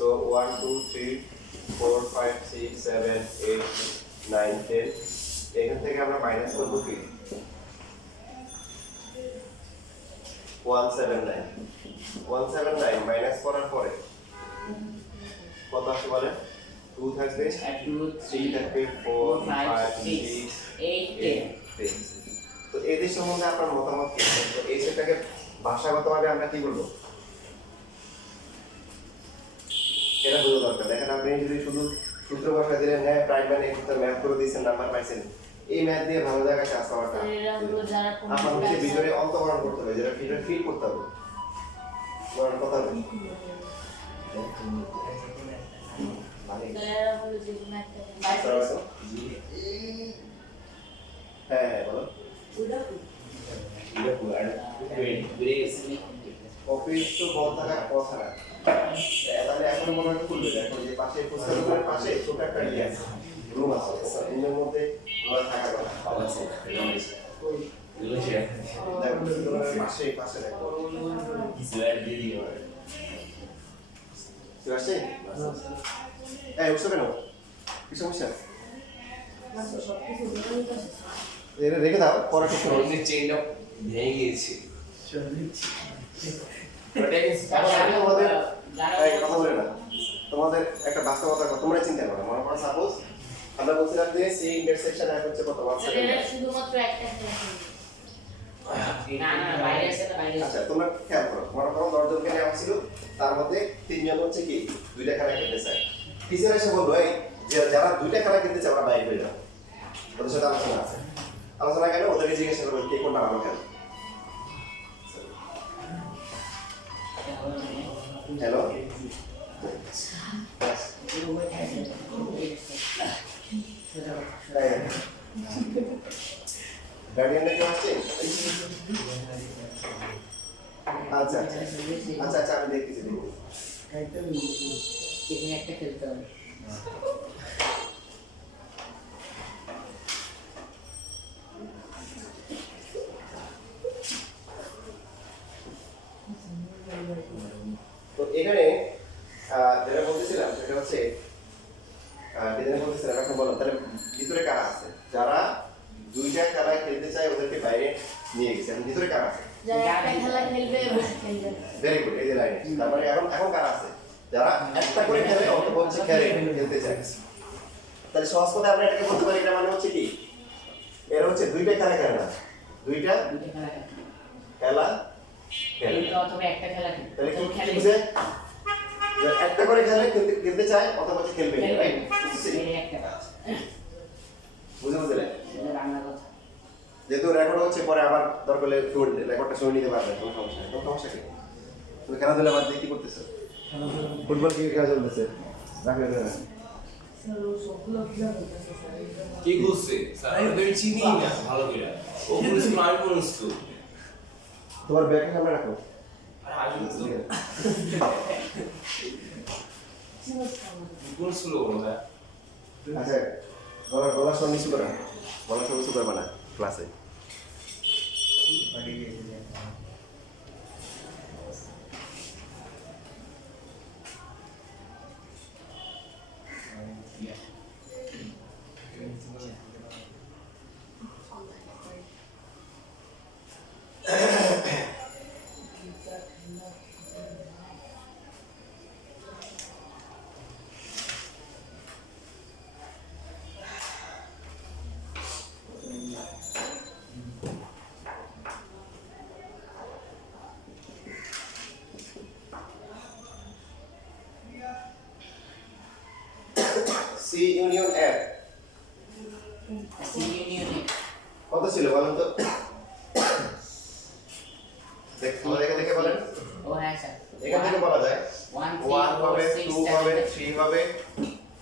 So 1 2 3 4 5 6 7 8 9 10 এখান থেকে আমরা মাইনাস করব কি 179 179 মাইনাস করার পরে কত আসবে বলেন 2 থাকবে 2 3 থাকবে 4 5 6 8 10 তো এদের সম্বন্ধে আপনার মতামত কি? তো এই সেটটাকে ভাষাগতভাবে আমরা কি বলবো? এটা বোঝা দরকার। দেখেন আপনি যদি শুধু সূত্র ভাষা দিলেন হ্যাঁ প্রাইম মানে একটা ম্যাথ করে দিয়েছেন নাম্বার পাইছেন এই ম্যাথ দিয়ে ভালো জায়গায় চান্স পাওয়াটা আপনার হচ্ছে ভিতরে অন্তর্করণ করতে হবে যেটা ভিতরে ফিল করতে হবে বলার কথা হবে হ্যাঁ বলো অফিস তো বন্ধ থাকার কথা না তাহলে এখন মনে হয় খুলবে দেখো যে পাশে পুস্তকের পাশে ছোট একটা ইয়ে আছে রুম আছে রুমের মধ্যে আমরা থাকার কথা আছে পাশে পাশে দেখো ঠিক আছে এই উঠছো কেন কি সমস্যা এটা রেখে দাও পরে কিছু চেইনটা ভেঙে গিয়েছে তোমাদের একটা বাস্তবতা তোমরা চিন্তা করো মনে করো সাপোজ আমরা বলছিলাম যে সি ইন্টারসেকশন এক হচ্ছে কত 1 সেকেন্ড শুধুমাত্র একটা না বাইরে আছে না বাইরে আচ্ছা তোমরা খেয়াল করো মনে করো 10 জনকে নেওয়া ছিল তার মধ্যে 3 জন হচ্ছে কি দুইটা খেলা খেলতে চায় টিচার এসে বললো এই যে যারা দুইটা খেলা খেলতে চায় ওরা বাইরে হয়ে যাও ওদের সাথে আলোচনা আছে আলোচনা কেন ওদেরকে জিজ্ঞাসা করবে কে কোনটা ভালো খেলে হ্যালো গার্ডিয়ানরা কেউ আসছে আচ্ছা আচ্ছা আচ্ছা আমি দেখতেছি একটা খেলতে হবে তো এখানে যেটা বলতেছিলাম সেটা হচ্ছে এখন বলো তাহলে ভিতরে কারা আছে যারা দুইটা খেলা খেলতে চায় ওদেরকে বাইরে নিয়ে গেছে এখন ভিতরে কারা আছে ভেরি গুড এই যে লাইন তারপরে এখন কারা আছে যারা একটা করে খেলে অথবা হচ্ছে খেলতে চায় তাহলে সহজ কথা আমরা এটাকে বলতে পারি এটা মানে হচ্ছে কি এরা হচ্ছে দুইটা খেলা খেলে না দুইটা খেলা খেলে অথবা একটা খেলা তাহলে কি বুঝে একটা করে খেলে খেলতে চায় অথবা হচ্ছে খেলবে রাইট বুঝে বুঝলে বাংলা কথা যেহেতু রেকর্ড হচ্ছে পরে আবার দরকার হলে রেকর্ডটা শুনে নিতে পারবে কোনো সমস্যা নেই কোনো সমস্যা কি তুমি খেলাধুলা বাদ দিয়ে কি করতেছো ফুটবল কি খেলা চলতেছে রাখলে না কি করছে স্যার আমি তো চিনি না ভালো করে ও পুলিশ মার মানুষ তো তোমার ব্যাগটা সামনে রাখো আর আসুন তো কোন স্লো বলা আচ্ছা গলার স্বর নিচু করা গলার স্বর নিচু করবা না ক্লাসে সি ইউনিয়ন এফ কত ছিল বলেন তো দেখে বলেন ও হ্যাঁ স্যার এখান থেকে বলা যায় 1 হবে 2 হবে 3 হবে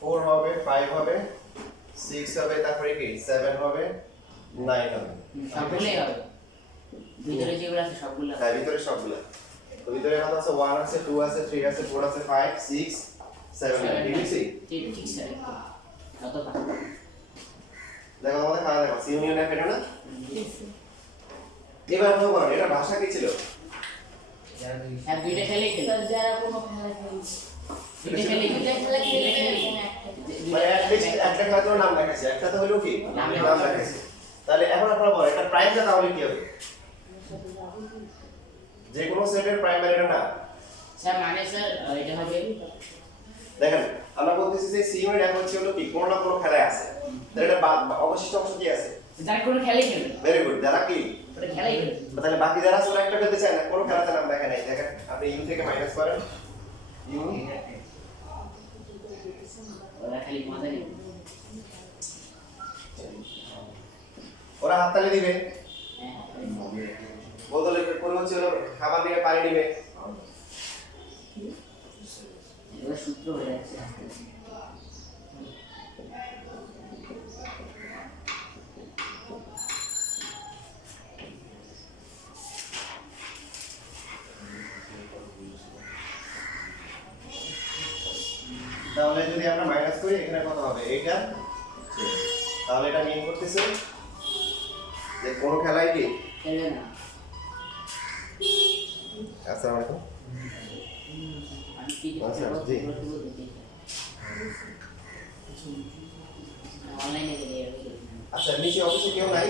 4 হবে 5 হবে 6 হবে তারপরে কি 7 হবে 9 হবে সবগুলোই হবে ভিতরে যেগুলো আছে সবগুলো হ্যাঁ ভিতরে সবগুলো তো ভিতরে কত আছে 1 আছে 2 আছে 3 আছে 4 আছে 5 6 7 ঠিক আছে ঠিক স্যার কত দেখো আমাদের খাওয়া দেখো সি ইউনিয়ন এফ এটা না এবার তো বলেন এটা ভাষা কি ছিল আর দুইটা খেলে স্যার যারা কোনো খেলা খেলে এটা খেলে মানে অ্যাটলিস্ট একটা খেলা তো নাম দেখাইছে, একটা তো হলো কি নাম দেখাইছে। তাহলে এখন আপনারা বলেন এটা প্রাইমটা তাহলে কি হবে? যে কোনো সেটের প্রাইমারি না স্যার মানে স্যার এটা হবে দেখেন আমরা বলতেছি যে সি ইউনিট এখন হচ্ছে হলো কি কোনো না কোনো খেলায় আছে, তাহলে এটা অবশিষ্ট অংশ কি আছে? যারা কোনো খেলাই খেলবে ভেরি গুড, যারা কি ওটা খেলাই খেলবে তাহলে বাকি যারা আছে ওরা একটা খেলতে চায় না, কোনো খেলাতে নাম দেখে নাই। দেখেন আপনি ইউ থেকে মাইনাস করেন, ইউ ওরা খালি মজা নেবে ওরা হাততালি দিবে, হ্যাঁ বোতলে কোনো হচ্ছে হলো খাবার নিয়ে পানি নিবে। এগুলো সূত্র হয়ে যাচ্ছে আস্তে আস্তে। তাহলে যদি আমরা মাইনাস করি এখানে কত হবে? এইটা তাহলে এটা মিন করতেছে যে কোনো খেলায় কি খেলবে না আসসালামু আলাইকুম আমি কি আচ্ছা, জি। অনলাইনে গেলে আচ্ছা নিচে অফিসে কেউ নাই?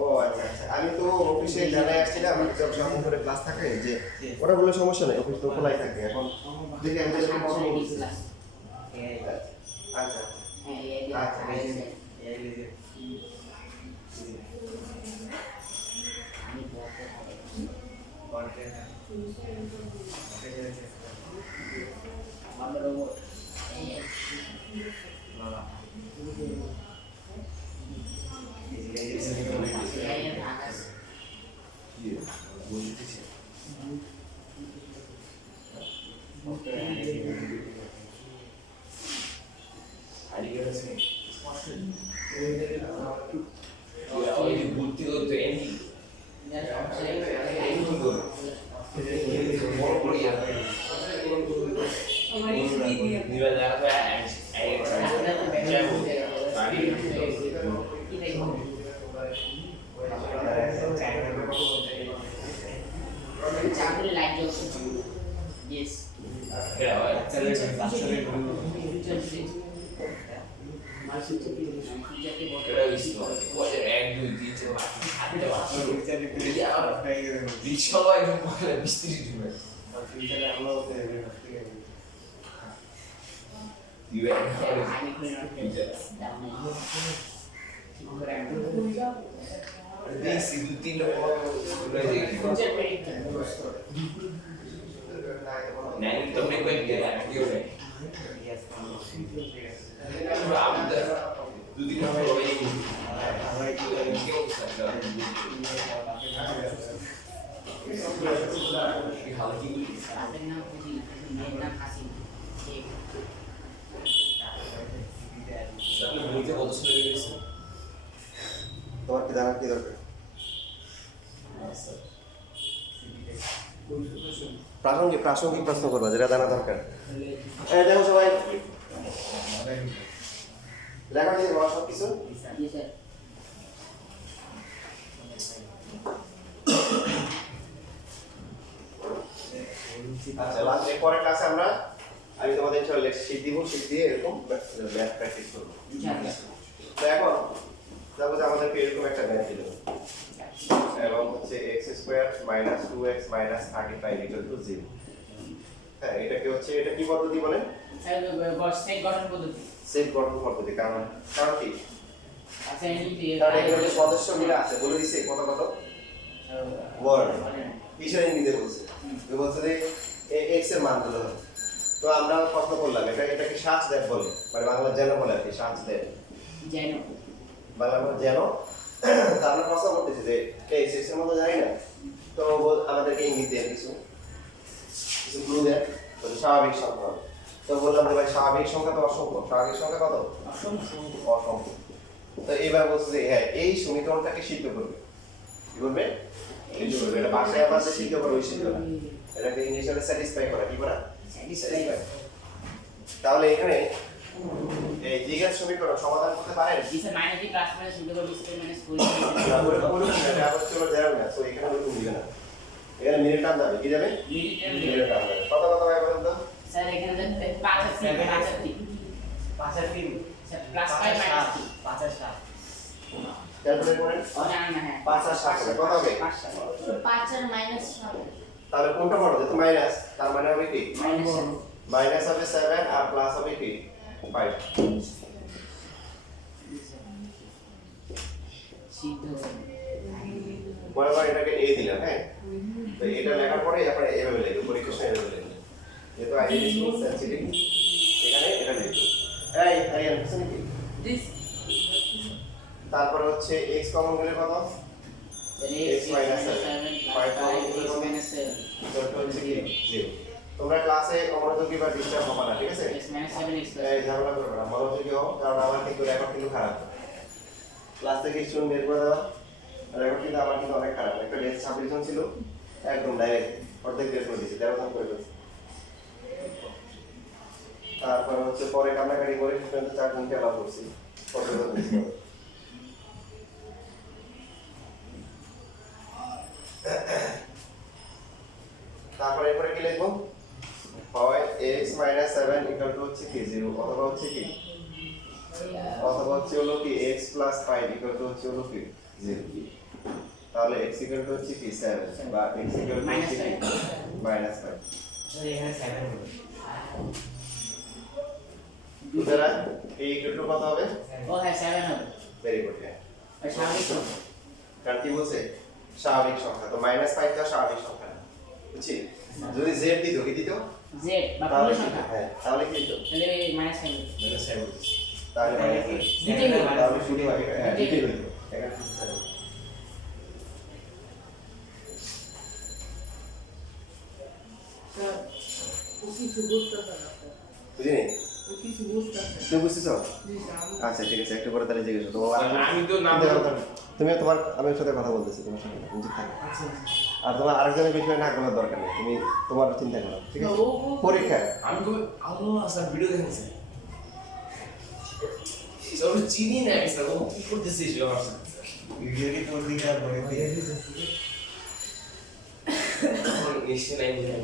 ও আচ্ছা আচ্ছা, আমি তো অফিসে জানাই আসছিলাম এক্সাম সামনে করে ক্লাস থাকে যে ওটা বলে সমস্যা নেই, অফিস তো খোলাই থাকে। এখন দেখি আমি যদি কথা বলি। আচ্ছা বুদ্ধি করতে এমনি চাকরি লাইট জ্বলছে ইয়েস আপনার নাম খুঁজি না মেয়ের নাম হাসি ঠিক তোমার কি জানার কি দরকার? প্রাসঙ্গিক প্রাসঙ্গিক প্রশ্ন করবা যেটা জানা দরকার। দেখো সবাই লেখা দিয়ে দেবো সব কিছু। জি স্যার আচ্ছা লাস্ট পরের ক্লাসে আমি তোমাদের শীট দিব, শীট দিয়ে এরকম ম্যাথ প্র্যাকটিস করবো। তো এখন দেখো যে আমাদেরকে এরকম একটা ম্যাথ দিল এবং হচ্ছে x square minus 2x minus 35 equal to 0। হ্যাঁ এটাকে হচ্ছে এটা কি পদ্ধতি বলে? সেট গঠন পদ্ধতি সেট গঠন পদ্ধতি। কারণ কি? আচ্ছা এমনি কারণ এখানে যে সদস্য মিলে আছে বলে দিছে কত কত ওয়ার্ড কিসের ইংরেজিতে বলছে, তো বলছে যে x এর মান দিল। তো আমরা প্রশ্ন করলাম এটাকে সাজ দেব বলে, মানে বাংলা যেন বলে আর কি, সাজ দেব যেন বাংলা যেন। তা আমরা প্রশ্ন করতেছি যে এই x এর মতো জানি না, তো আমাদেরকে ইঙ্গিত দেন কিছু ক্লু দেন, তো স্বাভাবিক সংখ্যা হবে। তো বললাম যে ভাই স্বাভাবিক সংখ্যা তো অসংখ্য, স্বাভাবিক সংখ্যা কত? অসংখ্য। তো এবার বলছে যে হ্যাঁ এই সমীকরণটাকে সিদ্ধ করবে। কি করবে? সিদ্ধ করবে। এটা ভাষায় আবার সিদ্ধ করবে, ওই সিদ্ধ না, এটাকে ইনিশিয়ালি স্যাটিসফাই করা। কি করা? স্যাটিসফাই। তাহলে এখানে এই দ্বিঘাত সমীকরণ সমাধান করতে পারেন? জি sir minus D plus minus integral B square minus 4 তারপরে বলুন এটা আবার চলো জানো না, সো এখানে ওরকম দিবে না, এখানে মিনিট টার্ম যাবে কি যাবে মিনিট টার্ম যাবে কত কত হয় বলুন তো স্যার এখানে যে 5 আর 3 5 আর 3 5 আর 3 স্যার প্লাস 5 মাইনাস 5 আর 7 ক্যালকুলেট করেন ওরে আনা হ্যাঁ 5 আর 7 কত হবে 5 আর মাইনাস 7 তাহলে কোনটা বড় যেহেতু মাইনাস তার মানে হবে কি মাইনাস মাইনাস হবে 7 আর প্লাস হবে কি 5 সিদ্ধ মনে করেন এটাকে a দিলাম হ্যাঁ তো এটা লেখার পরে এরপরে এভাবে লিখব পরীক্ষা এভাবে লিখব যেহেতু আইডেন্টিটি সেন্সিটিভ এখানে এটা লিখব এই আরিয়ান বুঝছেন কি দিস তারপরে হচ্ছে x কমন গেলে কত x minus 7 5 x minus 7 তো হচ্ছে কি 0 তোমরা ক্লাসে অমনোযোগী বা ডিস্টার্ব হবে না ঠিক আছে x minus 7 x এই ঝামেলা করবে না মনোযোগী হও কারণ আমার কিন্তু রেকর্ড কিন্তু খারাপ ক্লাস থেকে স্টুডেন্ট বের করে দাও রেকর্ড কিন্তু আমার কিন্তু অনেক খারাপ একটা ডেস্ক সাবমিশন ছিল একদম ডাইরেক্ট অর্ধেক বের করে দিয়েছি 13 জন করে দিয়েছি তারপর হচ্ছে পরে কান্নাকাটি করে স্টুডেন্ট 4 জনকে অ্যালাউ করছি পরবর্তী মিস করে তারপরে এরপরে কি লিখবো হয় x 7 ইকুয়াল টু হচ্ছে কি 0 অথবা হচ্ছে কি অথবা হচ্ছে হলো কি x 5 ইকুয়াল টু হচ্ছে হলো কি 0 তাহলে x ইকুয়াল টু হচ্ছে কি 7 বা x ইকুয়াল টু হচ্ছে কি -5 স্যার এখানে 7 হবে সুতরাং a ইকুয়াল টু কত হবে ও হ্যাঁ 7 হবে ভেরি গুড হ্যাঁ আর স্বাভাবিক সংখ্যা কারণ কি বলছে স্বাভাবিক সংখ্যা তো -5 টা স্বাভাবিক সংখ্যা না বুঝছি যদি z দিত কি দিত z বা তাহলে পূর্ণ কি সংখ্যা হ্যাঁ তাহলে কি দিত তাহলে মাইনাস 5 মাইনাস 7 তাহলে মাইনাস দিতেই হবে। তাহলে শুধু হবে হ্যাঁ দিতেই দিতেই হবে। হইতো এখানে ঠিক আছে ও কিছু বুঝতেছে না বুঝিনি ও কিছু বুঝতেছে তুমি বুঝছিস জি স্যার আচ্ছা ঠিক আছে একটু পরে তাহলে জিজ্ঞেস করো আমি তো না তুমি তোমার আমি ওর সাথে কথা বলতেছি তোমার সাথে বুঝি থাকো আচ্ছা আর তোমার আরেকজনের বিষয়ে না করার দরকার নেই তুমি তোমার চিন্তা করো ঠিক আছে পরীক্ষা আমি কই আল্লাহ স্যার ভিডিও দেখেছি স্যার চিনি না স্যার ও কি করতেছিস আমার সাথে ভিডিও কি তোর দিকে আর মনে হয় এসে নাই বুঝাই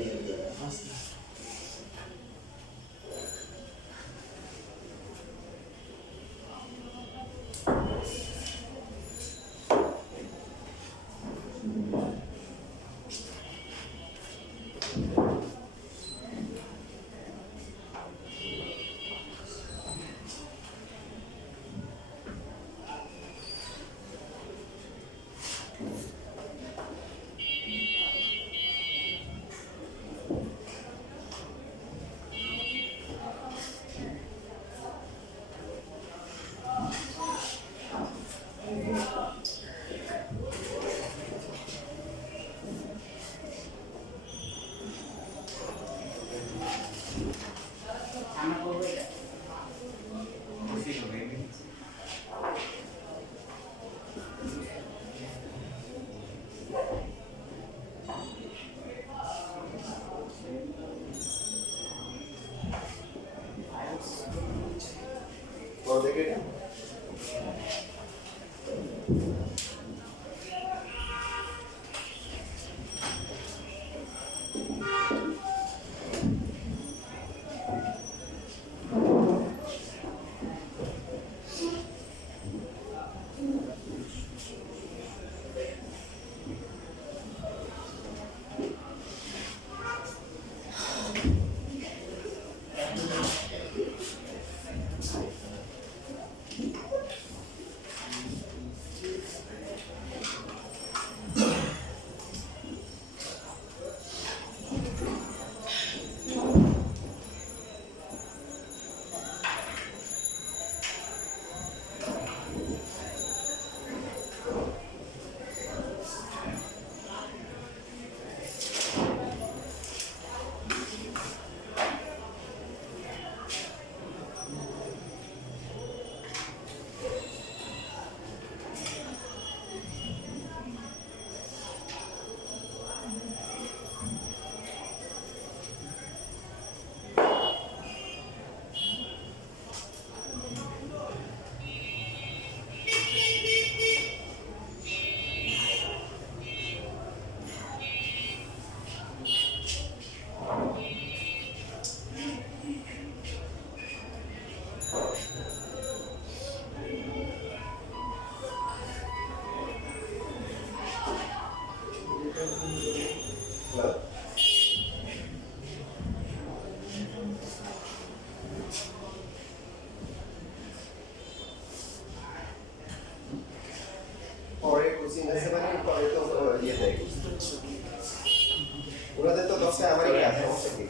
অবস্থায় আমার কি আছে সমস্যা কি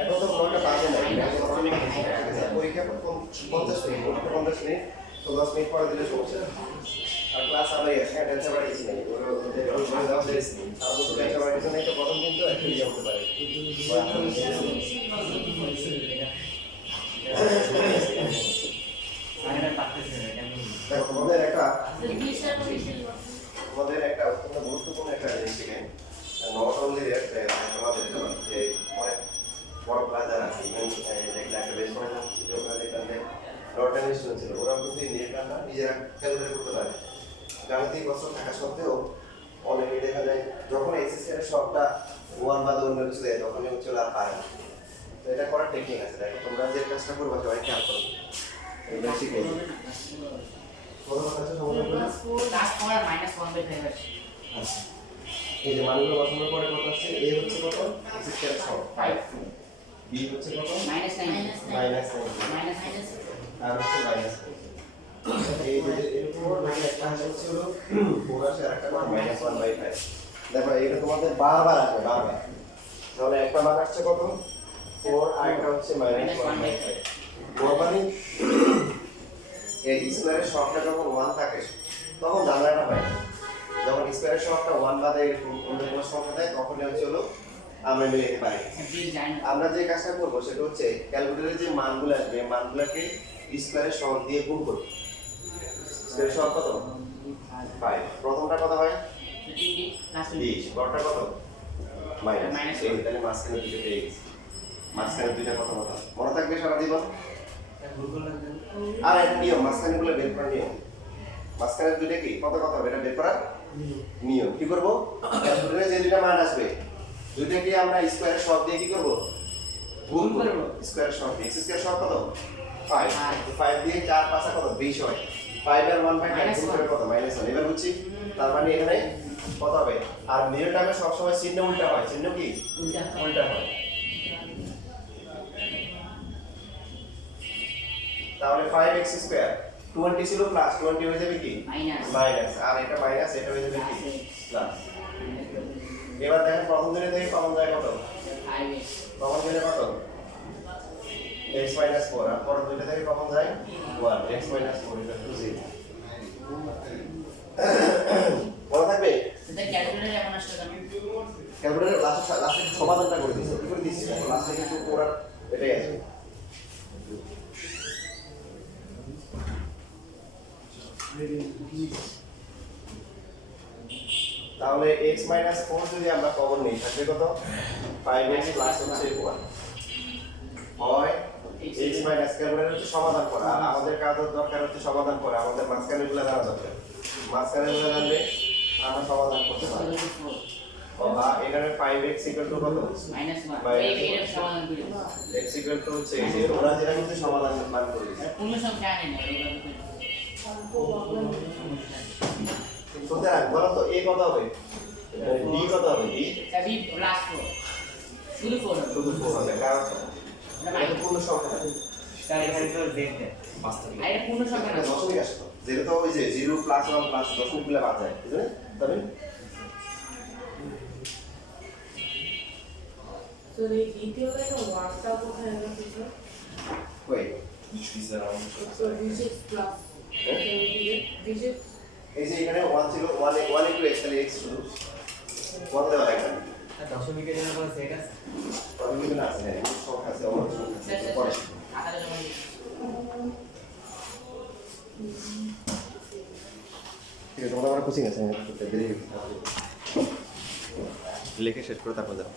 এখন তো কোনো একটা বাজে নাই পরীক্ষা 50 মিনিট 50 মিনিট তো 10 মিনিট পরে দিলে সমস্যা আর ক্লাস আবার অ্যাটেন্ড করার কিছু নেই ওই দাও দেরিস আর তো ক্লাস করার কিছু নেই তো প্রথম দিন তো একটু ইয়ে হতে পারে আগেটা পারতেছে না কেন দেখো তোমাদের একটা ইংলিশের বেশি আমাদের একটা অত্যন্ত গুরুত্বপূর্ণ একটা জিনিস শিখেন নট অনলি আমাদের যে অনেক বড় ক্লাস যারা আছে দেখলে একটা বেশ বড় ছিল ওখানে দেখলাম যে নর্টান স্টুডেন্ট ছিল ওরা কিন্তু নির্বাণটা নিজেরা ক্যালকুলেট করতে পারে গাণিতিক বছর থাকা সত্ত্বেও অনেকে দেখা যায় যখন এসএসসি এর সবটা ওয়ান বা অন্য কিছু দেয় তখন হচ্ছে ওরা আর পারে না তো এটা করার টেকনিক আছে দেখো তোমরা যে কাজটা করবে সবাই খেয়াল করো এটা শিখে বড় কথা হচ্ছে সমস্যা Last for minus 1/5 আছে। আচ্ছা এই যে মানগুলো বসানোর পরে কত আসছে a হচ্ছে কত x স্কয়ার সব 5 b হচ্ছে কত Minus 9 মাইনাস minus আর হচ্ছে মাইনাস এই যে এরপর মানে একটা হচ্ছে হলো 4 আসে আর একটা মাইনাস 1/5 দেখো এটা তোমাদের বারবার আসবে বারবার তাহলে একটা মান আসছে কত 4 আর একটা হচ্ছে মাইনাস 1/5 নরমালি এই স্কয়ারের সবটা যখন 1 থাকে তখন জানলাটা পাই যখন স্কয়ারের সবটা 1 বাদে অন্য কোনো সংখ্যা দেয় তখন হচ্ছে হলো আমরা মিলাতে পারি বিল জানি আমরা যে কাজটা করব সেটা হচ্ছে ক্যালকুলেটরে যে মানগুলো আসবে মানগুলোকে স্কয়ারের সহগ দিয়ে গুণ করব স্কয়ারের সহগ কত 5 প্রথমটা কত হয় 15 plus 20 পরটা কত মাইনাস Minus এই তাহলে মাঝখানে দুটো পেয়ে গেছি মাঝখানে দুইটা কত কত মনে থাকবে সারা জীবন ভুল করলাম আর একটা নিয়ম মাঝখানেগুলো বের করার নিয়ম মাঝখানে দুইটা কি কত কত হবে এটা বের করার নিয়ম কি করব ক্যালকুলেটরে যে দুইটা মান আসবে দুইটাকে আমরা স্কয়ারের সহগ দিয়ে কি করব গুণ করব স্কয়ারের সহগ x স্কয়ার সহগ কত 5 তো 5 দিয়ে 4 5 কত 20 হয় 5 এর 1/5 গুণ করে কত -1 এবার বুঝছি তার মানে এখানে কত হবে আর মিরর টার্মে সব সময় চিহ্ন উল্টা হয় চিহ্ন কি উল্টা উল্টা হয় তাহলে 5x স্কয়ার 20 ছিল প্লাস 20 হয়ে যাবে কি মাইনাস মাইনাস আর এটা মাইনাস এটা হয়ে যাবে কি প্লাস এবার দেখেন প্রথম দিনে থেকে কমন যায় কত 5x কমন দিনে কত x 4 আর পরের দুইটা থেকে কমন যায় 1 x 4 এটা টু 0 মনে থাকবে সেটা ক্যালকুলেটর এমন আসলে কেন ক্যালকুলেটর লাস্টে সমাধানটা করে দিয়েছে কি করে দিয়েছে লাস্টে কিছু করার এটাই আছে তাহলে x 4 যদি আমরা কমন নিই থাকবে কত 5x প্লাস হচ্ছে 1 হয় x ক্যালকুলেটর হচ্ছে সমাধান করা আর আমাদের কাজ দরকার হচ্ছে সমাধান করা আমাদের মাঝখানেগুলো জানা দরকার মাঝখানেগুলো জানলে আমরা সমাধান করতে পারবো বা এখানে 5x কত মাইনাস 1 Minus এই 1 এর সমাধান করি x হচ্ছে এই যে ওরা যেটা কিন্তু সমাধান মান করে দিয়েছে পূর্ণ সংখ্যা আনে না সুতরাং বলো তো a কত হবে b কত হবে b সবই প্লাস 4 শুধু 4 হবে শুধু 4 হবে কারণ এটা এটা পূর্ণ সংখ্যা না তার এখানে তো দেখ দেখ বাস্তবে আর এটা পূর্ণ সংখ্যা না এটা দশমিক আসে তো যেটা তো ওই যে 0 প্লাস 1 প্লাস দশমিক গুলো বাদ যায় বুঝলেন তবে তো এই দ্বিতীয় লাইনে ওয়ার্ডটা কোথায় আছে স্যার কই ফিচার তো v6 প্লাস v6 এই যে এখানে 1 ছিল 1 একটু x তাহলে x শুধু 1 দেওয়া লাগবে না দশমিকের জন্য কোনো সেট আছে তবে কিন্তু না আছে হ্যাঁ সংখ্যা আছে অন্য সংখ্যা আছে পরে আকারে জমা দিই ঠিক আছে তোমরা আমার কোচিং আছে দেরি লিখে শেষ করে তারপর যাও